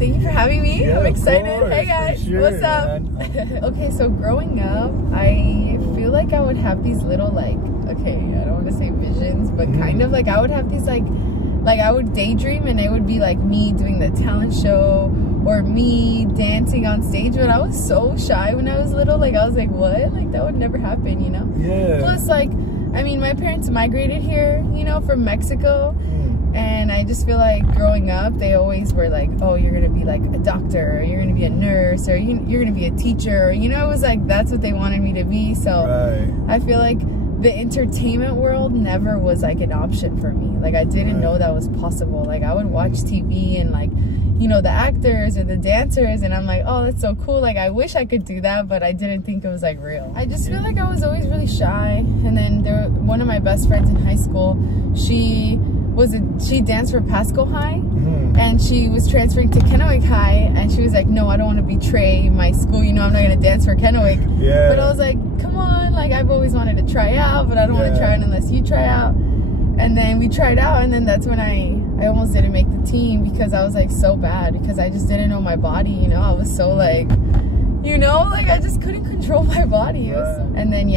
Thank you for having me. Yeah, I'm excited. Course, hey guys, sure, what's up? Okay, so growing up, I feel like I would have these little I don't want to say visions, but kind of I would have these like I would daydream and it would be like me doing the talent show or me dancing on stage. But I was so shy when I was little. I was like, what? That would never happen, you know? Yeah. Plus, I mean, my parents migrated here, you know, from Mexico. And I just feel like growing up, they always were like, oh, you're going to be like a doctor, or you're going to be a nurse, or you're going to be a teacher. Or, you know, it was like, that's what they wanted me to be. So I feel like the entertainment world never was like an option for me. I didn't know that was possible. I would watch TV and you know, the actors or the dancers, and I'm like, oh, that's so cool. I wish I could do that, but I didn't think it was real. I just feel like I was always really shy. And then one of my best friends in high school, she danced for Pasco High, and she was transferring to Kennewick High, and she was like, no, I don't want to betray my school, you know, I'm not going to dance for Kennewick. But I was like, come on, I've always wanted to try out, but I don't want to try it unless you try out. And then we tried out, and then that's when I almost didn't make the team because I was so bad, because I just didn't know my body, you know. I was so you know, I just couldn't control my body. And then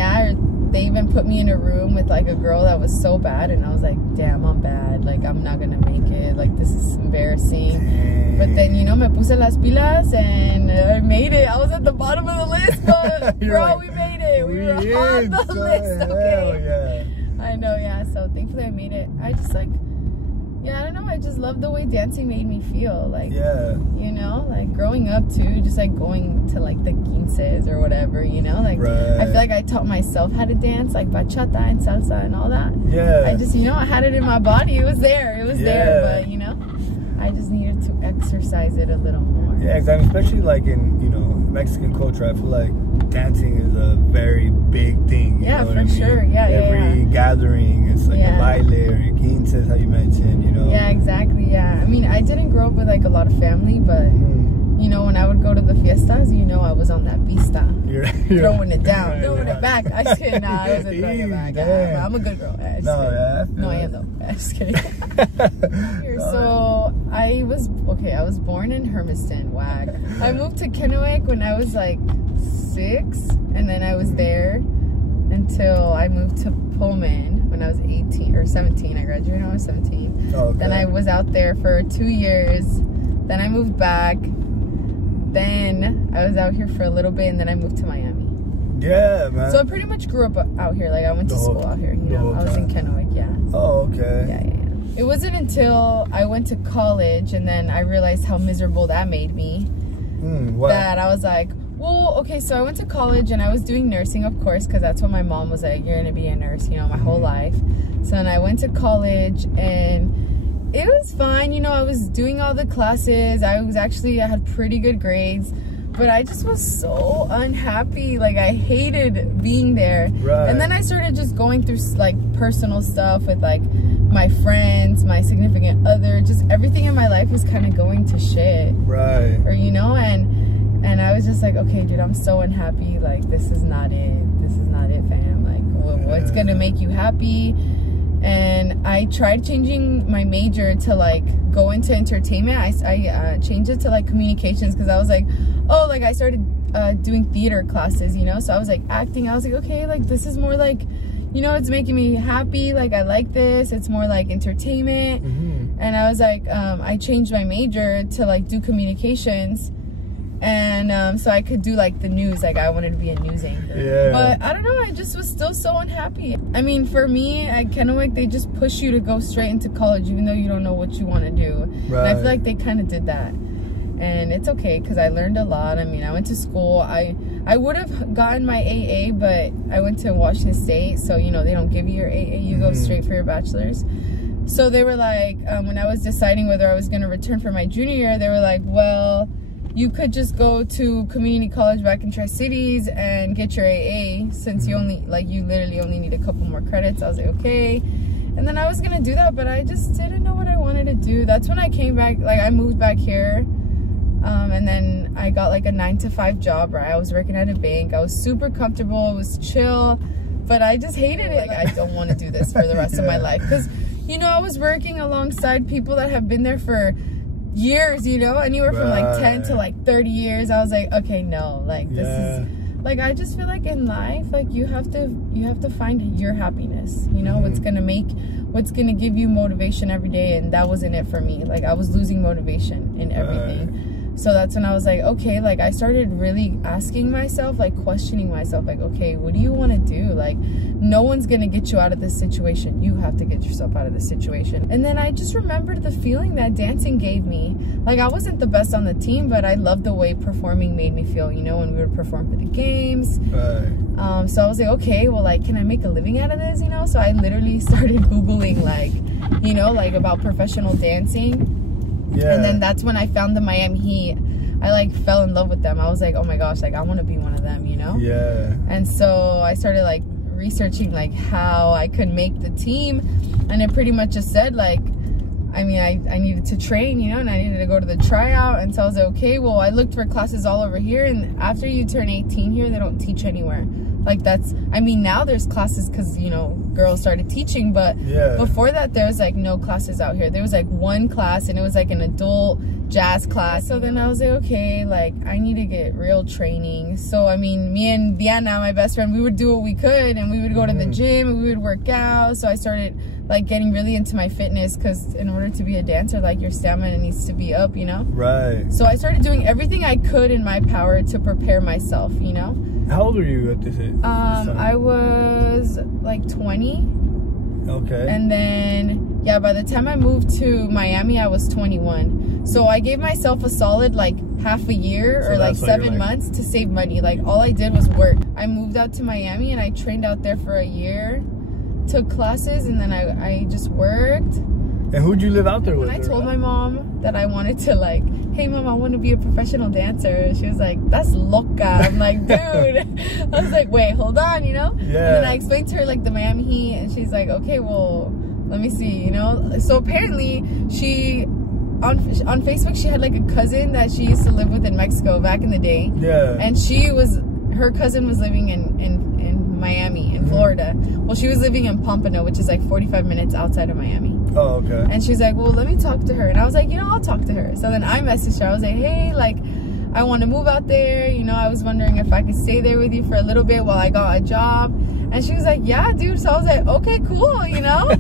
they even put me in a room with a girl that was so bad, and I was like, damn, I'm bad, I'm not gonna make it, this is embarrassing. But then, you know, me puse las pilas and I made it. I was at the bottom of the list, but bro, we made it. We were on the list, okay? I know, yeah, so thankfully I made it. I just yeah, I don't know, I just love the way dancing made me feel. You know, growing up too, just going to the quinces or whatever, you know, I feel like I taught myself how to dance, bachata and salsa and all that. I just, you know, I had it in my body. It was there, but you know, I just needed to exercise it a little more. Yeah, exactly. Especially in, you know, Mexican culture, I feel like dancing is a very big thing. You know what I mean? Sure. Every gathering, it's a baile or a quinces, how you mentioned, you know. Yeah, exactly. Yeah, I mean, I didn't grow up with a lot of family, but you know, when I would go to the fiestas, you know, I was on that pista, throwing it down, throwing it back. I just kidding. Nah, I wasn't throwing it back. I'm a good girl. No, I am though. Just kidding. So I was born in Hermiston. Whack. I moved to Kennewick when I was 6, and then I was there until I moved to Pullman when I was 18 or 17. I graduated when I was 17. Then I was out there for 2 years. Then I moved back. Then I was out here for a little bit, and then I moved to Miami. Yeah, man. So I pretty much grew up out here. I went to school out here. You know, I was in Kennewick. Yeah. Oh, okay. Yeah. It wasn't until I went to college, and then I realized how miserable that made me. That I was like, well, okay, so I went to college and I was doing nursing, of course, because that's what my mom was like, you're gonna be a nurse, you know, my whole life. So then I went to college, and it was fine, you know, I was doing all the classes. I had pretty good grades, but I just was so unhappy. I hated being there. And then I started just going through personal stuff with my friends, my significant other, just everything in my life was kind of going to shit. Or, you know, and I was just like, okay, dude, I'm so unhappy. This is not it. This is not it, fam. What's gonna make you happy? And I tried changing my major to go into entertainment. I changed it to communications, because I was like, oh, I started doing theater classes, you know. So I was acting. I was like, okay, this is more you know, it's making me happy. I like this. It's more entertainment. And I was I changed my major to do communications. And so I could do the news. I wanted to be a news anchor. But I don't know, I just was still so unhappy. I mean, for me at Kennewick, they just push you to go straight into college even though you don't know what you want to do. And I feel like they kind of did that. And it's okay, because I learned a lot. I mean, I went to school. I would have gotten my AA, but I went to Washington State, so you know, they don't give you your AA. You go straight for your bachelor's. So they were when I was deciding whether I was going to return for my junior year, they were well, you could just go to community college back in Tri-Cities and get your AA, since you only you literally only need a couple more credits. I was like, okay. And then I was gonna do that, but I just didn't know what I wanted to do. That's when I came back. I moved back here, and then I got a 9-to-5 job where I was working at a bank. I was super comfortable. It was chill, but I just hated it. I don't want to do this for the rest of my life, because you know, I was working alongside people that have been there for years, you know, anywhere from like 10 to like 30 years. I was like, okay, no, like this is like, I just feel like in life, like you have to find your happiness, you know, what's gonna give you motivation every day. And that wasn't it for me. Like I was losing motivation in everything. So that's when I was like, okay, like I started really asking myself, like questioning myself, like, okay, what do you want to do? Like, no one's going to get you out of this situation. You have to get yourself out of this situation. And then I just remembered the feeling that dancing gave me. Like, I wasn't the best on the team, but I loved the way performing made me feel, you know, when we would perform for the games. So I was like, okay, well, like, can I make a living out of this, you know? So I literally started Googling, like, you know, like about professional dancing. And then that's when I found the Miami Heat. I like fell in love with them. I was like, oh my gosh, like I want to be one of them, you know? And so I started like researching like how I could make the team, and it pretty much just said like, I mean, I needed to train, you know, and I needed to go to the tryout. And so I was like, okay, well, I looked for classes all over here, and after you turn 18 here, they don't teach anywhere. Like that's, I mean, now there's classes because, you know, girls started teaching, but before that there was like no classes out here. There was like one class, and it was like an adult jazz class. So then I was like, okay, like I need to get real training. So I mean, me and Diana, my best friend, we would do what we could, and we would go to the gym and we would work out. So I started like getting really into my fitness, because in order to be a dancer, like your stamina needs to be up, you know? So I started doing everything I could in my power to prepare myself, you know? How old are you at this age? I was like 20. And then, yeah, by the time I moved to Miami, I was 21. So I gave myself a solid like half a year or like 7 months to save money. Like all I did was work. I moved out to Miami and I trained out there for a year, took classes, and then I just worked. And who'd you live out there with? When I told my mom that I wanted to, like, hey mom, I want to be a professional dancer, she was like, that's loca. I'm like, dude. I was like, wait, hold on, you know? And then I explained to her like the Miami Heat, and she's like, okay, well, let me see, you know? So apparently she on Facebook, she had like a cousin that she used to live with in Mexico back in the day. And her cousin was living in Miami, in Florida. Well, she was living in Pompano, which is like 45 minutes outside of Miami. And she's like, well, let me talk to her. And I was like, you know, I'll talk to her. So then I messaged her. I was like, hey, like, I want to move out there. You know, I was wondering if I could stay there with you for a little bit while I got a job. And she was like, yeah, dude. So I was like, okay, cool, you know?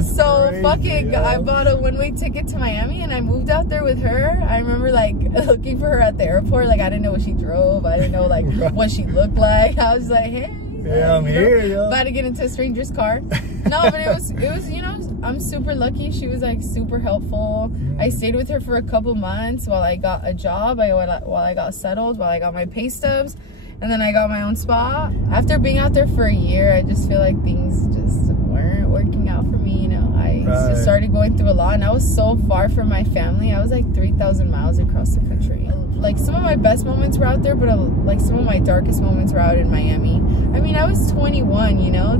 So crazy, fuck it. I bought a one-way ticket to Miami, and I moved out there with her. I remember like looking for her at the airport. Like I didn't know what she drove. I didn't know like what she looked like. I was like, hey. I'm here, yo. About to get into a stranger's car. No, but it was, you know, I'm super lucky. She was like super helpful. I stayed with her for a couple months while I got a job, while I got settled, while I got my pay stubs, and then I got my own spot. After being out there for a year, I just feel like things just weren't working out for me, you know. I just started going through a lot, and I was so far from my family. I was like 3,000 miles across the country. Like some of my best moments were out there, but like some of my darkest moments were out in Miami. I mean, I was 21, you know,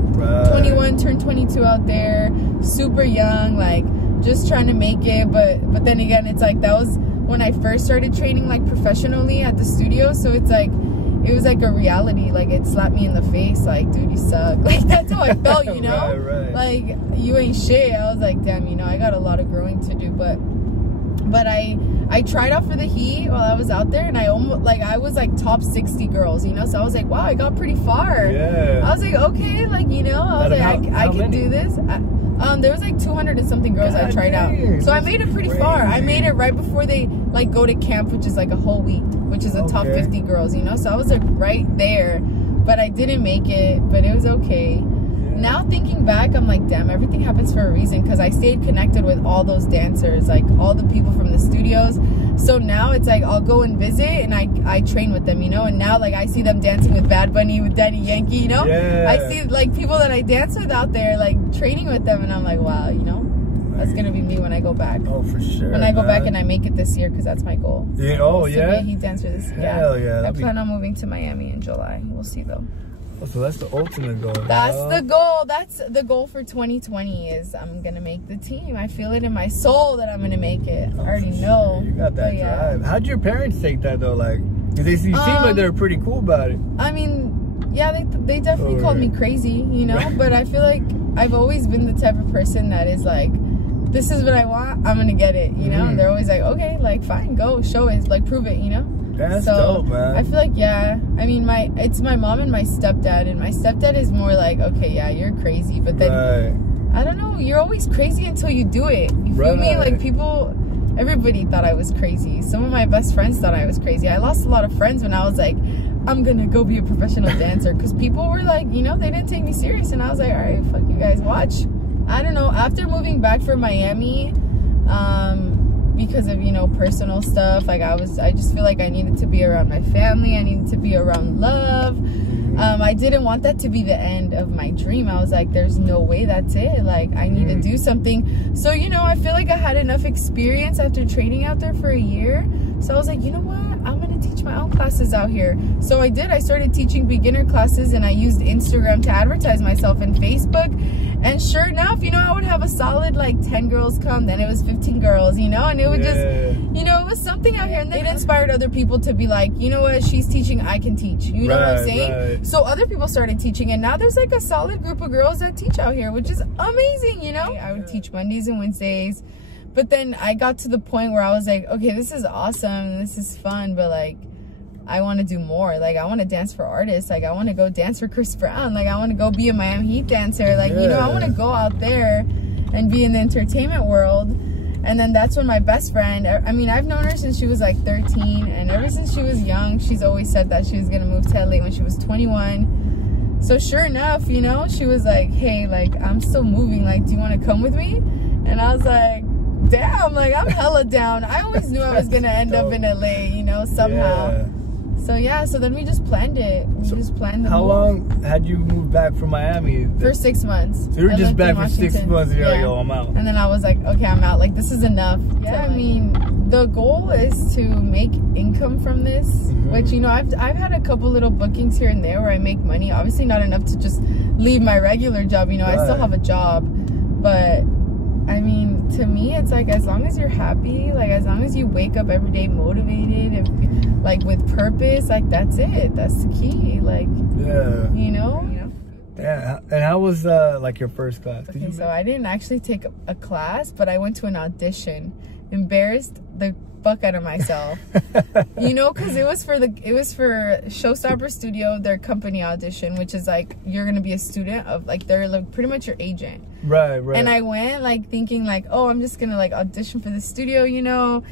21, turned 22 out there, super young, like just trying to make it. But then again, it's like that was when I first started training like professionally at the studio. So it's like, it was like a reality. Like it slapped me in the face, like, dude, you suck. Like that's how I felt, you know? Like you ain't shit. I was like, damn, you know, I got a lot of growing to do. But I tried out for the Heat while I was out there, and I almost, like, I was like top 60 girls, you know? So I was like, wow, I got pretty far. I was like, okay, like, you know, I was like, I can do this. There was like 200 and something girls I tried out. So I made it pretty far. I made it right before they like go to camp, which is like a whole week, which is a top 50 girls, you know? So I was like right there, but I didn't make it, but it was okay. Now thinking back, I'm like, damn, everything happens for a reason, because I stayed connected with all those dancers, like all the people from the studios. So now it's like I'll go and visit, and I train with them, you know. And now like I see them dancing with Bad Bunny, with Daddy Yankee, you know. I see like people that I dance with out there, like training with them, and I'm like, wow, you know, that's gonna be me when I go back. Oh, for sure. When I go back and I make it this year, because that's my goal. To be a Heat dancer this year. Hell yeah. I plan on moving to Miami in July. We'll see though. So that's the ultimate goal. That's the goal. That's the goal for 2020 is I'm going to make the team. I feel it in my soul that I'm going to make it. I already know. You got that drive. How'd your parents take that though? Like, cause they seem like they were pretty cool about it. I mean, yeah, they definitely called me crazy, you know, but I feel like I've always been the type of person that is like, this is what I want, I'm gonna get it, you know? And they're always like, okay, like, fine, go, show it, like, prove it, you know? That's dope, man. I feel like, yeah, I mean, it's my mom and my stepdad, and my stepdad is more like, okay, yeah, you're crazy, but then, I don't know, you're always crazy until you do it, you feel me? Like, everybody thought I was crazy. Some of my best friends thought I was crazy. I lost a lot of friends when I was like, I'm gonna go be a professional dancer, because people were like, you know, they didn't take me serious, and I was like, all right, fuck you guys, watch. I don't know, after moving back from Miami, because of, you know, personal stuff, like I just feel like I needed to be around my family, I needed to be around love. I didn't want that to be the end of my dream. I was like, there's no way that's it, like I need to do something. So, you know, I feel like I had enough experience after training out there for a year, so I was like, you know what, I'm gonna teach my own classes out here. So I did. I started teaching beginner classes, and I used Instagram to advertise myself, and Facebook, and sure enough, you know, I would have a solid like 10 girls come, then it was 15 girls, you know, and it would just, you know, it was something out here, and it inspired other people to be like, you know what, she's teaching, I can teach, you know what I'm saying? So other people started teaching, and now there's like a solid group of girls that teach out here, which is amazing, you know? I would teach Mondays and Wednesdays, but then I got to the point where I was like, okay, this is awesome, this is fun, but like, I want to do more. Like, I want to dance for artists. Like, I want to go dance for Chris Brown. Like, I want to go be a Miami Heat dancer. Like, you know, I want to go out there and be in the entertainment world. And then that's when my best friend, I mean, I've known her since she was like 13, and ever since she was young, she's always said that she was going to move to LA when she was 21. So sure enough, you know, she was like, hey, like, I'm still moving. Like, do you want to come with me? And I was like, damn, like, I'm hella down. I always knew I was going to end up in LA, you know, somehow. So yeah, so then we just planned it. We just planned the How long had you moved back from Miami? For 6 months. So you were just back for 6 months, and you're like, oh, I'm out. And then I was like, okay, I'm out. Like, this is enough. Yeah, I mean, the goal is to make income from this, which, you know, I've had a couple little bookings here and there where I make money. Obviously not enough to just leave my regular job, you know, I still have a job. But, I mean, to me, it's like, as long as you're happy, like, as long as you wake up every day motivated and, like, with purpose, like, that's it. That's the key. Like, you know? Yeah. And how was, like, your first class? Okay, so I didn't actually take a class, but I went to an audition. Embarrassed the fuck out of myself. You know, because it was for Showstopper Studio, their company audition, which is like, you're gonna be a student of, like, they're like pretty much your agent. Right. And I went like thinking like, oh, I'm just gonna like audition for the studio, you know.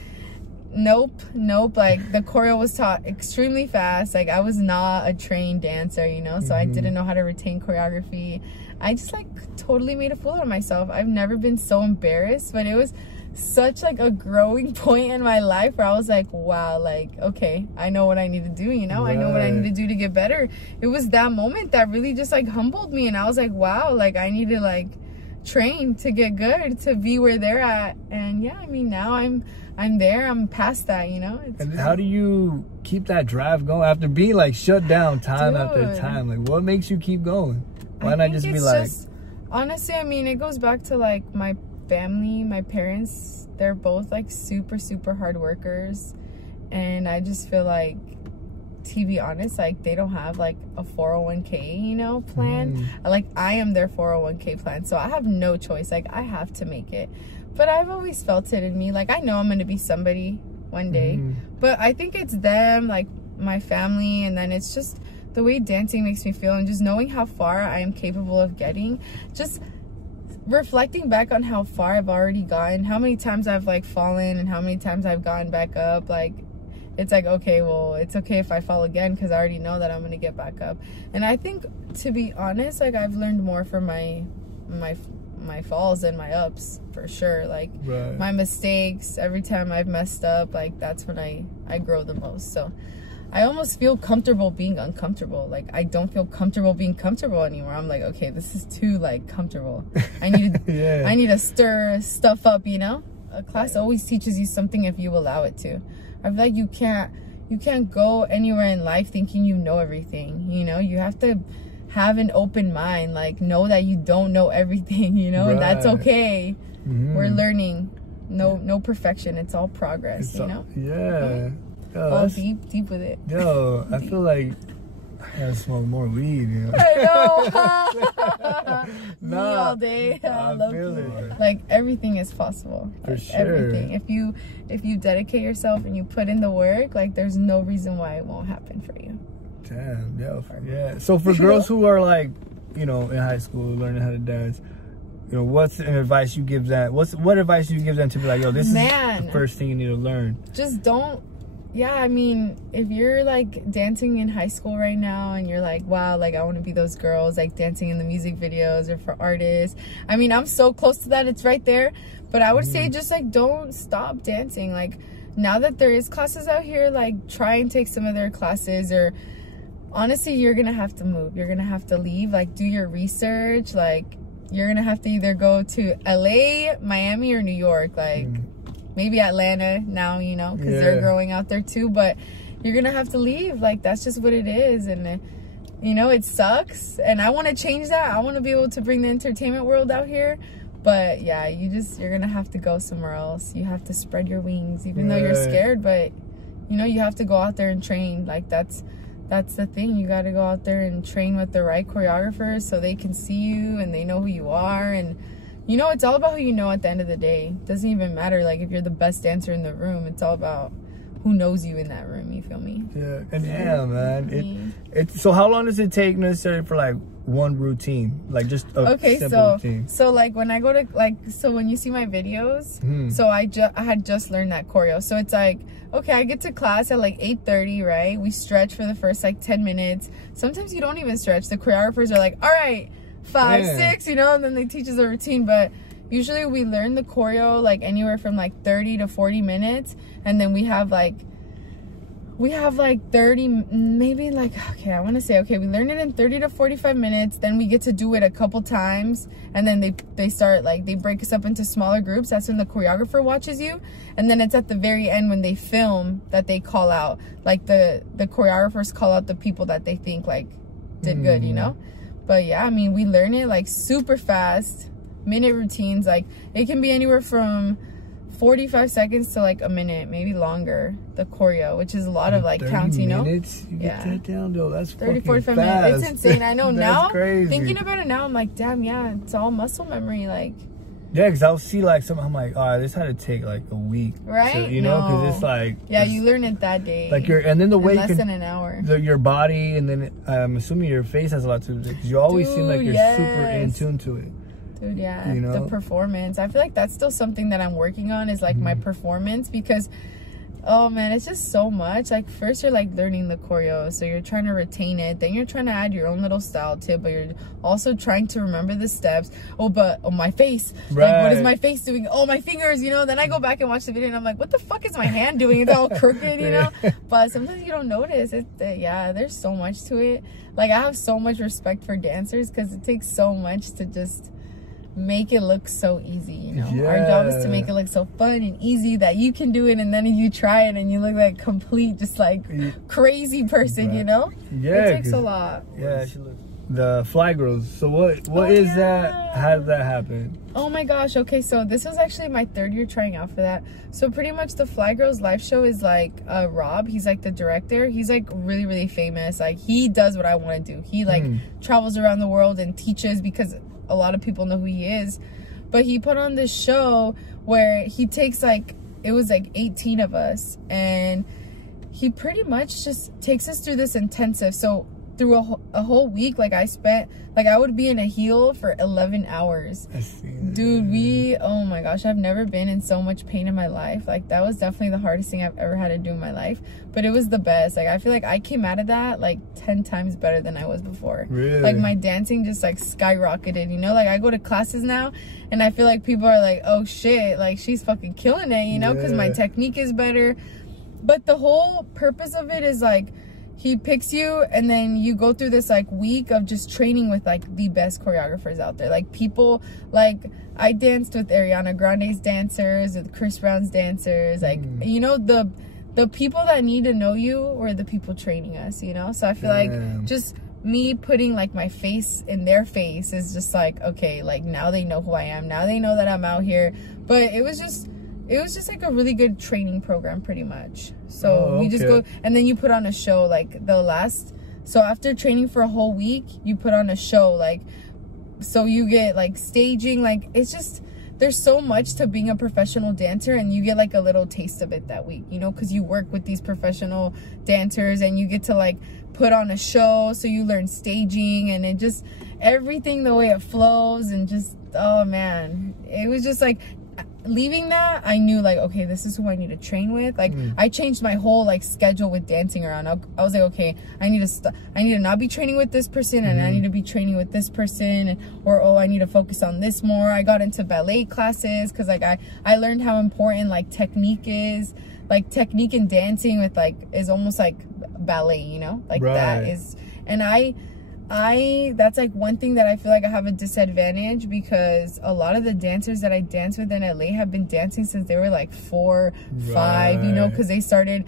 Nope. Like, the choreo was taught extremely fast. Like, I was not a trained dancer, you know, so I didn't know how to retain choreography. I just like totally made a fool out of myself. I've never been so embarrassed, but it was such like a growing point in my life where I was like, wow, like, okay, I know what I need to do, you know. I know what I need to do to get better. It was that moment that really just like humbled me, and I was like, wow, like, I need to like train to get good, to be where they're at. And yeah, I mean, now I'm there, I'm past that, you know. And how do you keep that drive going after being like shut down time after time? Like, what makes you keep going? Why not just be like, honestly, I mean, it goes back to like my family, my parents. They're both like super hard workers, and I just feel like, to be honest, like, they don't have like a 401k, you know, plan. Like, I am their 401k plan, so I have no choice. Like, I have to make it. But I've always felt it in me, like, I know I'm gonna be somebody one day. But I think it's them, like my family, and then it's just the way dancing makes me feel, and just knowing how far I am capable of getting. Just reflecting back on how far I've already gotten, how many times I've like fallen and how many times I've gotten back up. Like, it's like, okay, well, it's okay if I fall again, because I already know that I'm gonna get back up. And I think, to be honest, like, I've learned more from my falls than my ups, for sure. Like, my mistakes, every time I've messed up, like, that's when I grow the most. So I almost feel comfortable being uncomfortable. Like, I don't feel comfortable being comfortable anymore. I'm like, okay, this is too like comfortable. I need to I need to stir stuff up, you know. A class always teaches you something if you allow it to. I feel like you can't go anywhere in life thinking you know everything, you know. You have to have an open mind, like, know that you don't know everything, you know, and that's okay. We're learning. No perfection. It's all progress, you know. All deep with it. Yo, I feel like Gotta smoke more weed, you know. I know. Me all day. I feel it. Like everything is possible. For like, sure. Everything. If you dedicate yourself and you put in the work, like there's no reason why it won't happen for you. Damn, yeah. So for girls who are like, you know, in high school learning how to dance, you know, what's an advice you give them? What advice do you give them to be like, yo, this is the first thing you need to learn? Just don't. Yeah, I mean, if you're like dancing in high school right now and you're like, wow, like I want to be those girls like dancing in the music videos or for artists. I mean, I'm so close to that. It's right there. But I would say just like don't stop dancing. Like now that there is classes out here, like try and take some of their classes, or honestly, you're going to have to move. You're going to have to leave, like do your research. Like you're going to have to either go to LA, Miami, or New York. Like maybe Atlanta now, you know, because they're growing out there too. But you're going to have to leave. Like, that's just what it is. And, you know, it sucks. And I want to change that. I want to be able to bring the entertainment world out here. But, yeah, you're going to have to go somewhere else. You have to spread your wings, even though you're scared. But, you know, you have to go out there and train. Like, that's the thing. You got to go out there and train with the right choreographers so they can see you and they know who you are. And, you know, it's all about who you know at the end of the day. It doesn't even matter, like, if you're the best dancer in the room. It's all about who knows you in that room, you feel me? Yeah, and yeah, man. So how long does it take necessarily for, like, one routine? Like, just a simple routine? So, like, when I go to, like, so when you see my videos, so I had just learned that choreo. So it's like, okay, I get to class at, like, 8:30, right? We stretch for the first, like, 10 minutes. Sometimes you don't even stretch. The choreographers are like, all right, 5, 6, you know, and then they teach us a routine. But usually we learn the choreo like anywhere from like 30 to 40 minutes, and then we have like 30, maybe like, okay, I want to say, okay, we learn it in 30 to 45 minutes, then we get to do it a couple times, and then they start, like, they break us up into smaller groups. That's when the choreographer watches you, and then it's at the very end when they film that they call out, like the choreographers call out the people that they think like did good, you know. But yeah, I mean, we learn it like super fast, minute routines. Like it can be anywhere from 45 seconds to like a minute, maybe longer, the choreo, which is a lot of like counts, you know. Minutes? You get that down, though. That's 30, 45 fast. minutes. It's insane. I know. Now, crazy. Thinking about it now, I'm like, damn, yeah, it's all muscle memory. Like, yeah, because I'll see like some, I'm like, all right, this had to take like a week, right? You know, because it's like, yeah, you learn it that day, like and then the way less than an hour, your body, and then I'm assuming your face has a lot to do with it, because you always seem like you're super in tune to it. Dude, yeah, you know? The performance. I feel like that's still something that I'm working on, is like my performance, because oh man, it's just so much. Like first you're like learning the choreo, so you're trying to retain it, then you're trying to add your own little style to it, but you're also trying to remember the steps. But my face, like what is my face doing? Oh, my fingers, you know. Then I go back and watch the video and I'm like, what the fuck is my hand doing? It's all crooked, you know. But sometimes you don't notice it. Yeah, there's so much to it. Like I have so much respect for dancers, because it takes so much to just make it look so easy, you know. Our job is to make it look so fun and easy that you can do it, and then you try it and you look like complete just like crazy person, you know. It takes a lot. The Fly Girls, so what is that? How did that happen? Oh my gosh, okay, so this was actually my 3rd year trying out for that. So pretty much the Fly Girls live show is like Rob, he's like the director. He's like really, really famous. Like he does what I want to do. He like travels around the world and teaches, because a lot of people know who he is. But he put on this show where he takes like, it was like 18 of us, and he pretty much just takes us through this intensive. So through a whole week, like I spent, like I would be in a heel for 11 hours. Dude, oh my gosh, I've never been in so much pain in my life. Like that was definitely the hardest thing I've ever had to do in my life, but it was the best. Like I feel like I came out of that like 10 times better than I was before. Really? Like my dancing just like skyrocketed, you know. Like I go to classes now and I feel like people are like, oh shit, like she's fucking killing it, you know, because my technique is better. But the whole purpose of it is like, he picks you, and then you go through this like week of just training with like the best choreographers out there. Like people, like I danced with Ariana Grande's dancers, with Chris Brown's dancers. Like, you know, the people that need to know you were the people training us, you know? So I feel like just me putting like my face in their face is just like, okay, like now they know who I am. Now they know that I'm out here. But it was just like a really good training program pretty much. So we just go, and then you put on a show. Like the last So after training for a whole week, you put on a show, like, so you get like staging, like, it's just, there's so much to being a professional dancer, and you get like a little taste of it that week, you know, because you work with these professional dancers and you get to like put on a show. So you learn staging, and it just, everything, the way it flows, and just, oh man, it was just like, leaving that, I knew like, okay, this is who I need to train with. Like I changed my whole like schedule with dancing around. I was like, okay, I need to not be training with this person, and I need to be training with this person, or oh, I need to focus on this more. I got into ballet classes because like I learned how important like technique is. Like technique in dancing with like is almost like ballet, you know, like that is. And that's like one thing that I feel like I have a disadvantage, because a lot of the dancers that I dance with in LA have been dancing since they were like 4, 5, you know, because they started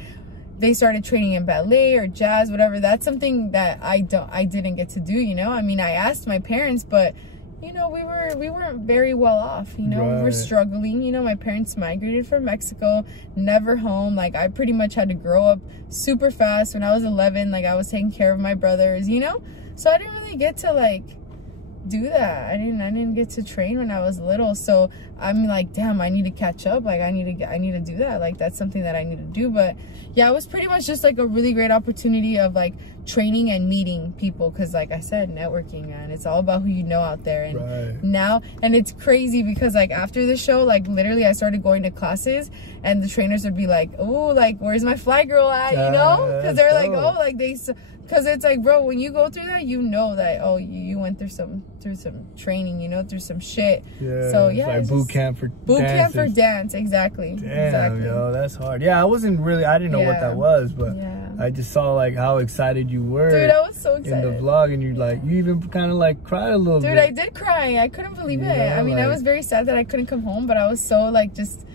training in ballet or jazz, whatever. That's something that I didn't get to do, you know. I mean, I asked my parents, but you know, we weren't very well off, you know. We were struggling, you know. My parents migrated from Mexico, never home. Like I pretty much had to grow up super fast. When I was 11, like I was taking care of my brothers, you know. So I didn't really get to like do that. I didn't get to train when I was little. So I'm like, damn, I need to catch up. Like I need to do that. Like that's something that I need to do. But yeah, it was pretty much just like a really great opportunity of like training and meeting people, because like I said, networking, man, it's all about who you know out there. And now, and it's crazy because like after the show, like literally I started going to classes, and the trainers would be like, oh, like where's my fly girl at, you know, because they're like, oh, like because it's like, bro, when you go through that, you know that, oh, you went through some training, you know, through some shit. So yeah, it's like bootcamp for dance, exactly. Damn, yo, that's hard. Yeah, I didn't know what that was, but I just saw like how excited you were. Dude, I was so excited in the vlog, and you even kind of like cried a little bit. Dude, I did cry. I couldn't believe it. I mean, like, I was very sad that I couldn't come home, but I was so like just,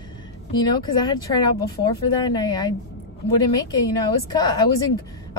you know, because I had tried out before for that, and I wouldn't make it. You know, I was cut. I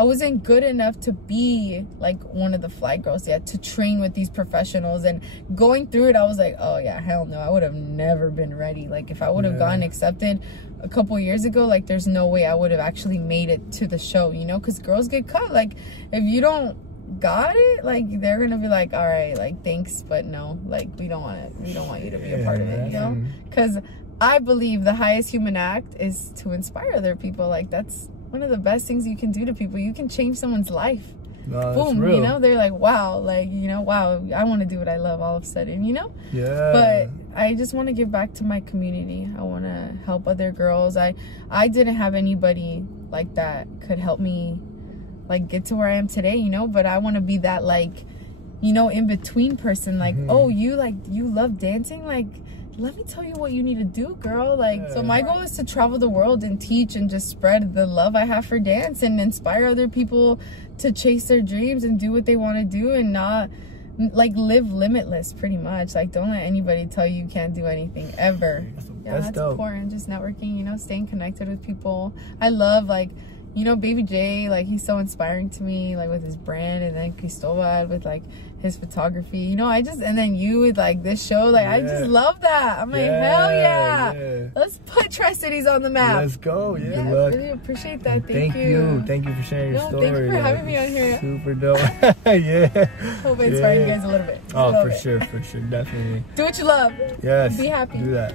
wasn't good enough to be like one of the fly girls yet, to train with these professionals. And going through it, I was like, oh yeah, hell no, I would have never been ready. Like if I would have gotten accepted a couple years ago, like there's no way I would have actually made it to the show, you know, because girls get cut. Like if you don't got it, like they're gonna be like, all right, like thanks, but no, like we don't want you to be a part of it, you know. Because I believe the highest human act is to inspire other people. Like that's one of the best things you can do to people. You can change someone's life. Boom, you know, they're like, wow, like, you know, wow, I want to do what I love all of a sudden, you know. But I just want to give back to my community. I want to help other girls. I didn't have anybody like that could help me like get to where I am today, you know. But I want to be that, like, you know, in between person. Like, oh, you love dancing, like let me tell you what you need to do, girl. Like, so my goal is to travel the world and teach and just spread the love I have for dance, and inspire other people to chase their dreams and do what they want to do, and not like live limitless, pretty much. Like, don't let anybody tell you you can't do anything ever. That's important. Just networking, you know, staying connected with people. I love, like, you know, Baby J, like, he's so inspiring to me, like, with his brand, and then Cristobal with, like, his photography, you know. And then you with, like, this show, like, I just love that. I'm like, hell yeah. Let's put Tri-Cities on the map. Let's go. Good luck. I really appreciate that. Thank you. Thank you for sharing your story. Thank you for having me on here. Super dope. Hope I inspire you guys a little bit. For sure, definitely. Do what you love. Yes. Be happy. Do that.